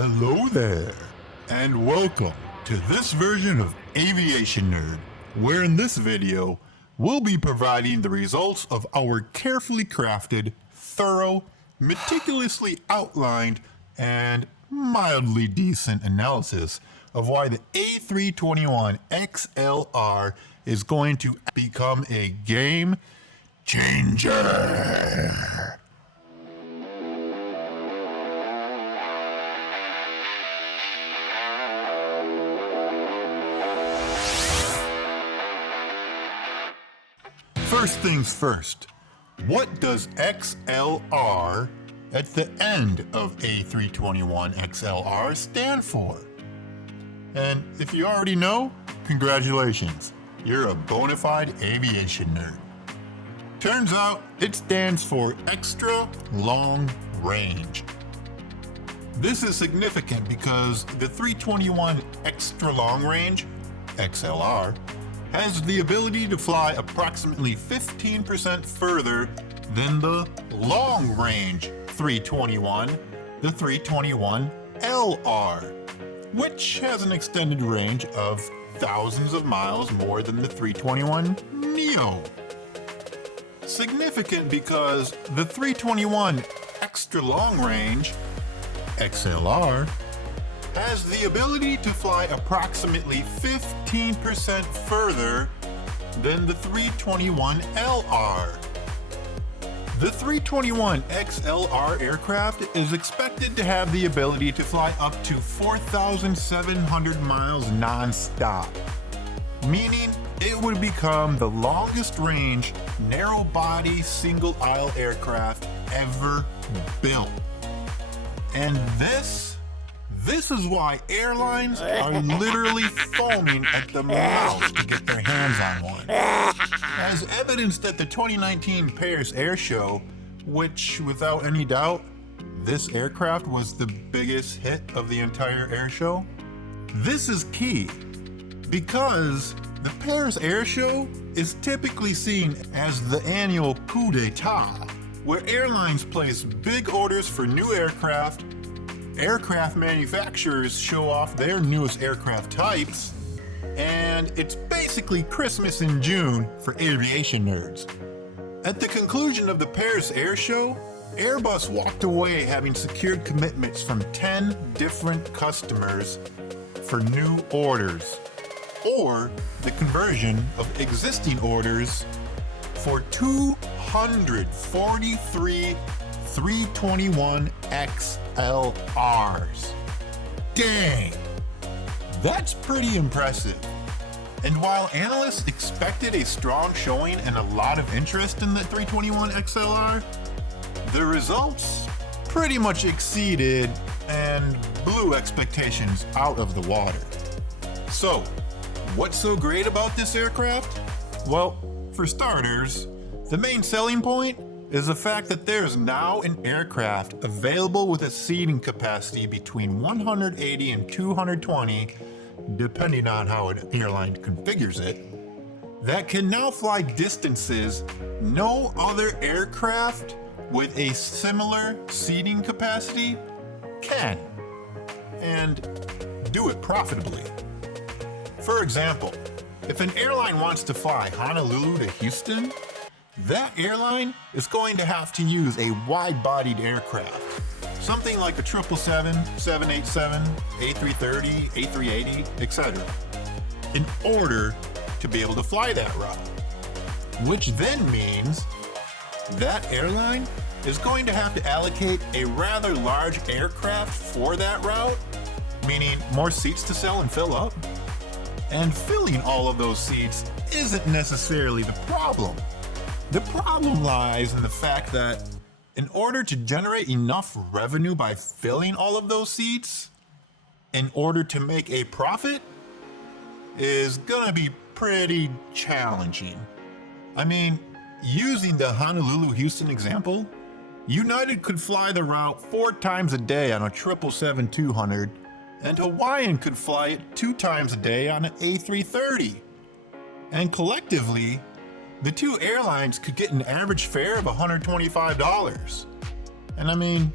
Hello there, and welcome to this version of Aviation Nerd, where in this video, we'll be providing the results of our carefully crafted, thorough, meticulously outlined, and mildly decent analysis of why the A321XLR is going to become a game changer. First things first, what does XLR at the end of A321XLR stand for? And if you already know, congratulations, you're a bona fide aviation nerd. Turns out it stands for extra long range. This is significant because the 321 extra long range, XLR, has the ability to fly approximately 15% further than the long-range 321, the 321LR, which has an extended range of thousands of miles more than the 321neo. Significant because the 321 extra long range, XLR, has the ability to fly approximately 15% further than the 321LR. The 321XLR aircraft is expected to have the ability to fly up to 4,700 miles non-stop, meaning it would become the longest range narrow-body single-aisle aircraft ever built. And this is why airlines are literally foaming at the mouth to get their hands on one. As evidenced at the 2019 Paris Air Show, which without any doubt, this aircraft was the biggest hit of the entire air show. This is key because the Paris Air Show is typically seen as the annual coup d'etat, where airlines place big orders for new aircraft manufacturers show off their newest aircraft types, and it's basically Christmas in June for aviation nerds. At the conclusion of the Paris Air Show, Airbus walked away having secured commitments from 10 different customers for new orders, or the conversion of existing orders for 243 321XLRs. Dang! That's pretty impressive. And while analysts expected a strong showing and a lot of interest in the 321XLR, the results pretty much exceeded and blew expectations out of the water. So, what's so great about this aircraft? Well, for starters, the main selling point is the fact that there is now an aircraft available with a seating capacity between 180 and 220, depending on how an airline configures it, that can now fly distances no other aircraft with a similar seating capacity can, and do it profitably. For example, if an airline wants to fly Honolulu to Houston, that airline is going to have to use a wide-bodied aircraft, something like a 777, 787, A330, A380, etc., in order to be able to fly that route. Which then means that airline is going to have to allocate a rather large aircraft for that route, meaning more seats to sell and fill up. And filling all of those seats isn't necessarily the problem. The problem lies in the fact that in order to generate enough revenue by filling all of those seats, in order to make a profit, is gonna be pretty challenging. I mean, using the Honolulu-Houston example, United could fly the route 4 times a day on a 777-200, and Hawaiian could fly it 2 times a day on an A330. And collectively, the two airlines could get an average fare of $125. And I mean,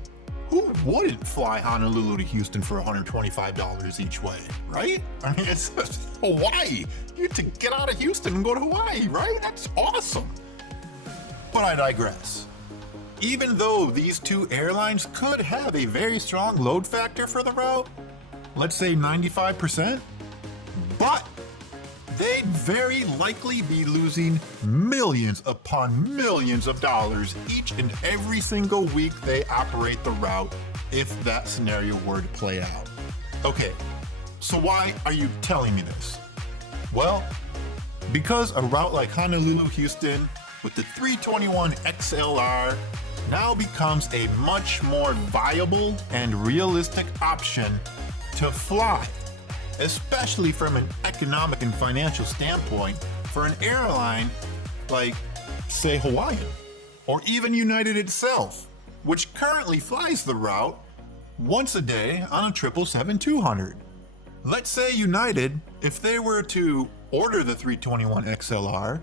who wouldn't fly Honolulu to Houston for $125 each way, right? I mean, it's Hawaii. You get to get out of Houston and go to Hawaii, right? That's awesome. But I digress. Even though these two airlines could have a very strong load factor for the route, let's say 95%, but they'd very likely be losing millions upon millions of dollars each and every single week they operate the route if that scenario were to play out. Okay, so why are you telling me this? Well, because a route like Honolulu-Houston with the 321XLR now becomes a much more viable and realistic option to fly, especially from an economic and financial standpoint for an airline like, say, Hawaiian, or even United itself, which currently flies the route once a day on a 777-200. Let's say United, if they were to order the 321XLR,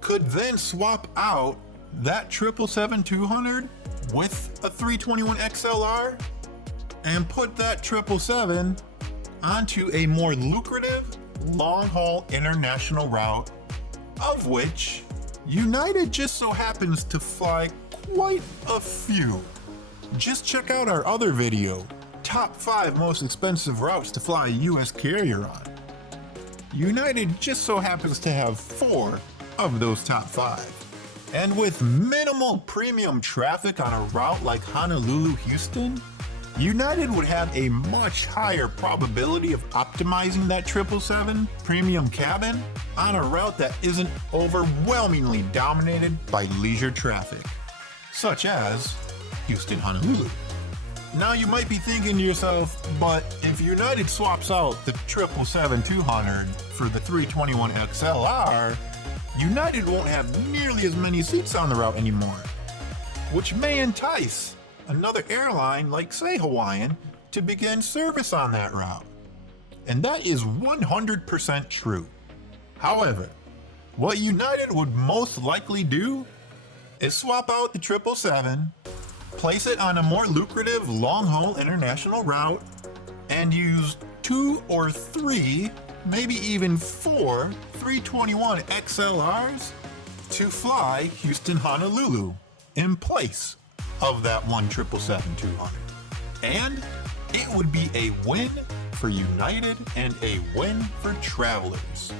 could then swap out that 777-200 with a 321XLR and put that 777 onto a more lucrative long-haul international route, of which United just so happens to fly quite a few. Just check out our other video, Top 5 Most Expensive Routes to Fly a US Carrier on. United just so happens to have 4 of those top 5. And with minimal premium traffic on a route like Honolulu-Houston, United would have a much higher probability of optimizing that 777 premium cabin on a route that isn't overwhelmingly dominated by leisure traffic, such as Houston-Honolulu. Now you might be thinking to yourself, but if United swaps out the 777-200 for the 321XLR, United won't have nearly as many seats on the route anymore, which may entice another airline like, say, Hawaiian to begin service on that route. And that is 100% true. However, what United would most likely do is swap out the 777, place it on a more lucrative long-haul international route, and use 2 or 3, maybe even 4 321XLRs to fly Houston-Honolulu in place of that one 777-200. And it would be a win for United and a win for travelers,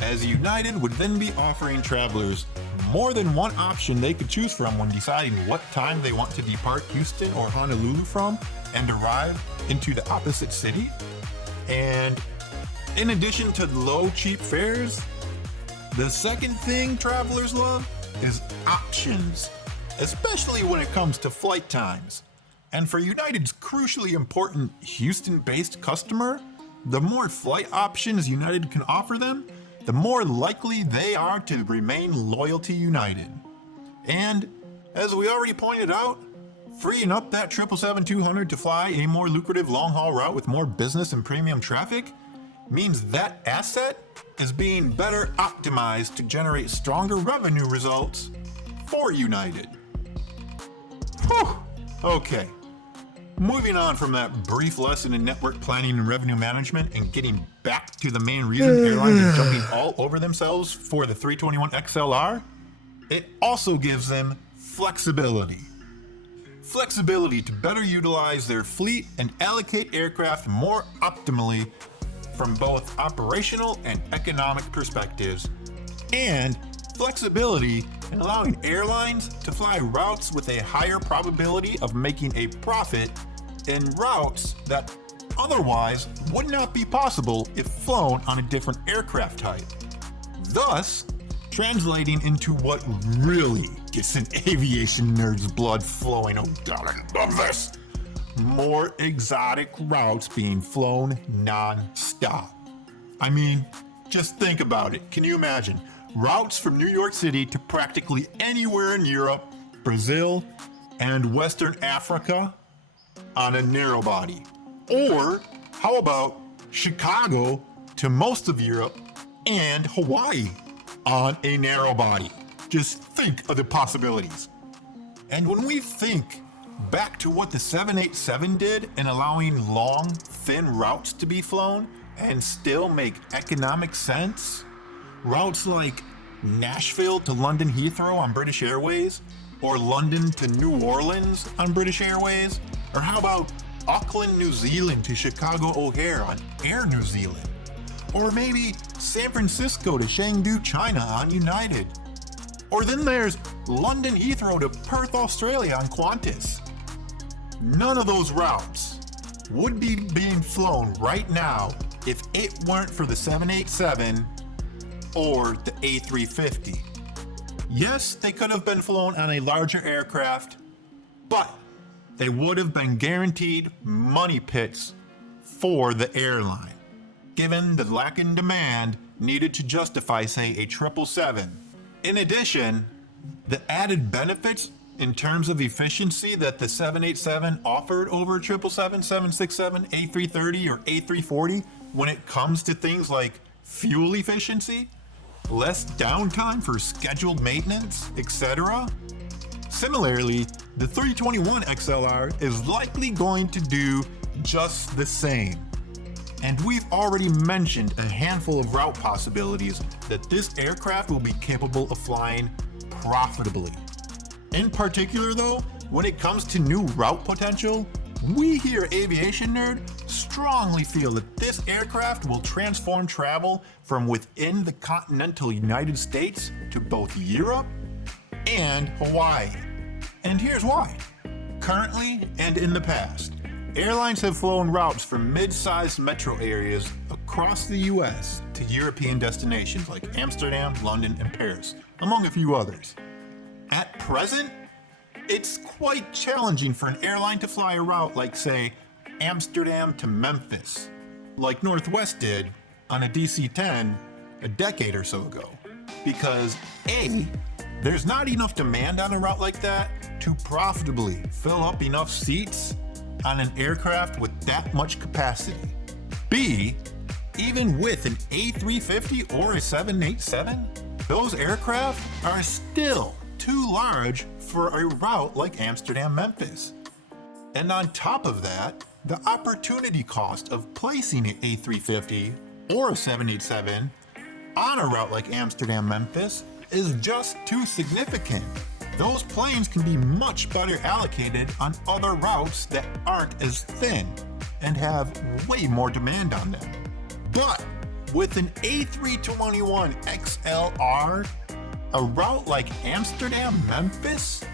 as United would then be offering travelers more than one option they could choose from when deciding what time they want to depart Houston or Honolulu from and arrive into the opposite city. And in addition to low, cheap fares, the second thing travelers love is options, especially when it comes to flight times. And for United's crucially important Houston-based customer, the more flight options United can offer them, the more likely they are to remain loyal to United. And as we already pointed out, freeing up that 777-200 to fly a more lucrative long-haul route with more business and premium traffic means that asset is being better optimized to generate stronger revenue results for United. Whew. Okay, moving on from that brief lesson in network planning and revenue management and getting back to the main reason airlines are jumping all over themselves for the 321XLR, it also gives them flexibility. Flexibility to better utilize their fleet and allocate aircraft more optimally from both operational and economic perspectives, and flexibility in allowing airlines to fly routes with a higher probability of making a profit in routes that otherwise would not be possible if flown on a different aircraft type, thus translating into what really gets an aviation nerd's blood flowing. Oh God, I love this! More exotic routes being flown non-stop. I mean, just think about it. Can you imagine? Routes from New York City to practically anywhere in Europe, Brazil, and Western Africa on a narrow body. Or how about Chicago to most of Europe and Hawaii on a narrow body? Just think of the possibilities. And when we think back to what the 787 did in allowing long, thin routes to be flown and still make economic sense. Routes like Nashville to London Heathrow on British Airways, or London to New Orleans on British Airways, or how about Auckland, New Zealand to Chicago O'Hare on Air New Zealand, or maybe San Francisco to Chengdu, China on United. Or then there's London Heathrow to Perth, Australia on Qantas. None of those routes would be being flown right now if it weren't for the 787 or the A350. Yes, they could have been flown on a larger aircraft, but they would have been guaranteed money pits for the airline, given the lack in demand needed to justify, say, a 777. In addition, the added benefits in terms of efficiency that the 787 offered over 777, 767, A330, or A340 when it comes to things like fuel efficiency, less downtime for scheduled maintenance, etc. Similarly, the 321XLR is likely going to do just the same. And we've already mentioned a handful of route possibilities that this aircraft will be capable of flying profitably. In particular though, when it comes to new route potential, we here at Aviation Nerd strongly feel that this aircraft will transform travel from within the continental United States to both Europe and Hawaii. And here's why. Currently and in the past, airlines have flown routes from mid-sized metro areas across the US to European destinations like Amsterdam, London, and Paris, among a few others. At present, it's quite challenging for an airline to fly a route like, say, Amsterdam to Memphis, like Northwest did on a DC-10 a decade or so ago, because A, there's not enough demand on a route like that to profitably fill up enough seats on an aircraft with that much capacity. B, even with an A350 or a 787, those aircraft are still too large for a route like Amsterdam-Memphis. And on top of that, the opportunity cost of placing an A350 or a 787 on a route like Amsterdam-Memphis is just too significant. Those planes can be much better allocated on other routes that aren't as thin and have way more demand on them. But with an A321XLR, a route like Amsterdam-Memphis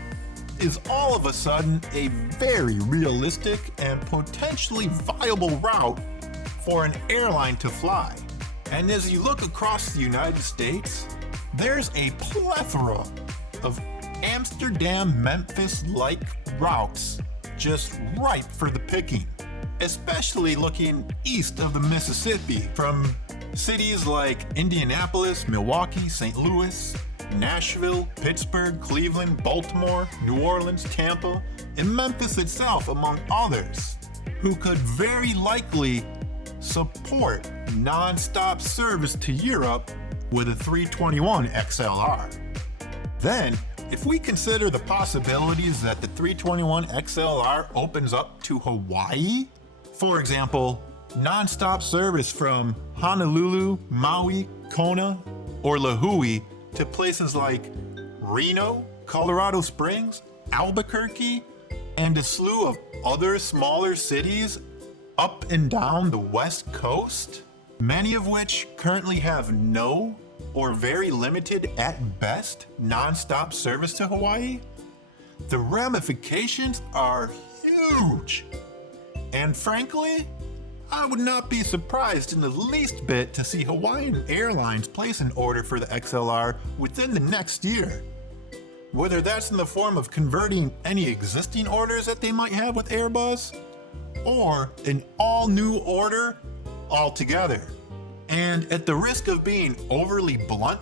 is all of a sudden a very realistic and potentially viable route for an airline to fly. And as you look across the United States, there's a plethora of Amsterdam-Memphis-like routes just ripe for the picking, especially looking east of the Mississippi from cities like Indianapolis, Milwaukee, St. Louis, Nashville, Pittsburgh, Cleveland, Baltimore, New Orleans, Tampa, and Memphis itself, among others, who could very likely support non-stop service to Europe with a 321XLR. Then, if we consider the possibilities that the 321XLR opens up to Hawaii, for example, non-stop service from Honolulu, Maui, Kona, or Lihue to places like Reno, Colorado Springs, Albuquerque, and a slew of other smaller cities up and down the West Coast, many of which currently have no or very limited at best non-stop service to Hawaii, the ramifications are huge. And frankly, I would not be surprised in the least bit to see Hawaiian Airlines place an order for the XLR within the next year. Whether that's in the form of converting any existing orders that they might have with Airbus, or an all-new order altogether. And at the risk of being overly blunt,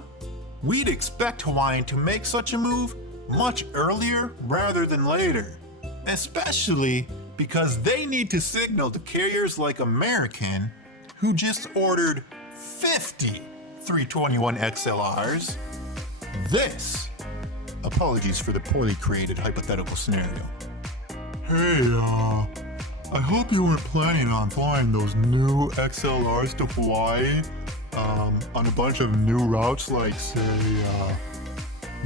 we'd expect Hawaiian to make such a move much earlier rather than later, especially because they need to signal to carriers like American, who just ordered 50 321XLRs, this. Apologies for the poorly created hypothetical scenario. Hey, I hope you weren't planning on flying those new XLRs to Hawaii on a bunch of new routes like, say,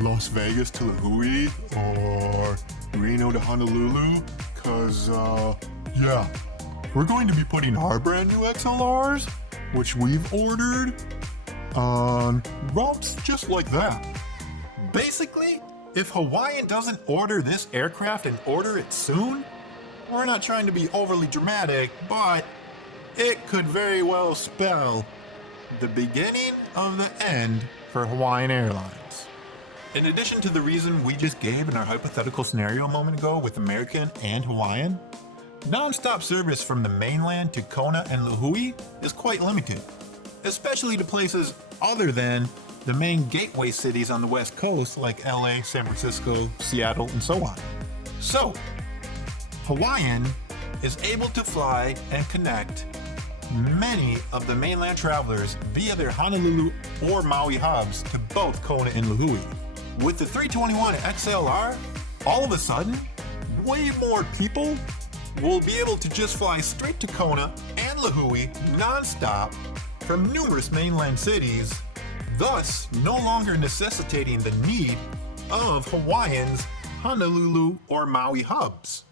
Las Vegas to Lvly or Reno to Honolulu, cause, yeah, we're going to be putting our brand new XLRs, which we've ordered, on routes just like that. Basically, if Hawaiian doesn't order this aircraft and order it soon, we're not trying to be overly dramatic, but it could very well spell the beginning of the end for Hawaiian Airlines. In addition to the reason we just gave in our hypothetical scenario a moment ago with American and Hawaiian, non-stop service from the mainland to Kona and Lihue is quite limited, especially to places other than the main gateway cities on the West Coast like LA, San Francisco, Seattle, and so on. So, Hawaiian is able to fly and connect many of the mainland travelers via their Honolulu or Maui hubs to both Kona and Lihue. With the 321XLR, all of a sudden, way more people will be able to just fly straight to Kona and Lihue non-stop from numerous mainland cities, thus no longer necessitating the need of Hawaiian's Honolulu or Maui hubs.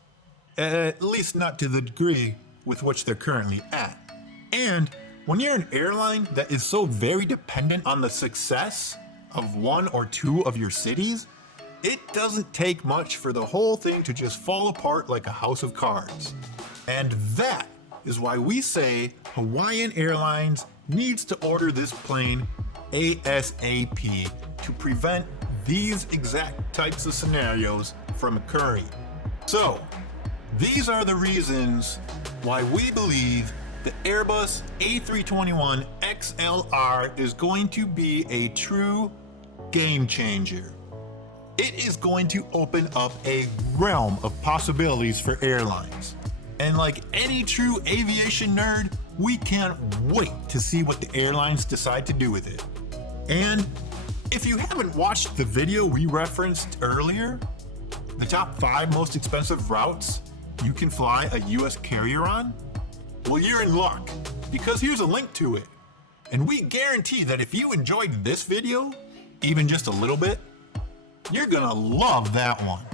At least not to the degree with which they're currently at. And when you're an airline that is so very dependent on the success of one or two of your cities, it doesn't take much for the whole thing to just fall apart like a house of cards. And that is why we say Hawaiian Airlines needs to order this plane ASAP to prevent these exact types of scenarios from occurring. So, these are the reasons why we believe the Airbus A321XLR is going to be a true game changer. It is going to open up a realm of possibilities for airlines. And like any true aviation nerd, we can't wait to see what the airlines decide to do with it. And if you haven't watched the video we referenced earlier, the top 5 most expensive routes you can fly a US carrier on, well, you're in luck, because here's a link to it. And we guarantee that if you enjoyed this video, even just a little bit, you're gonna love that one.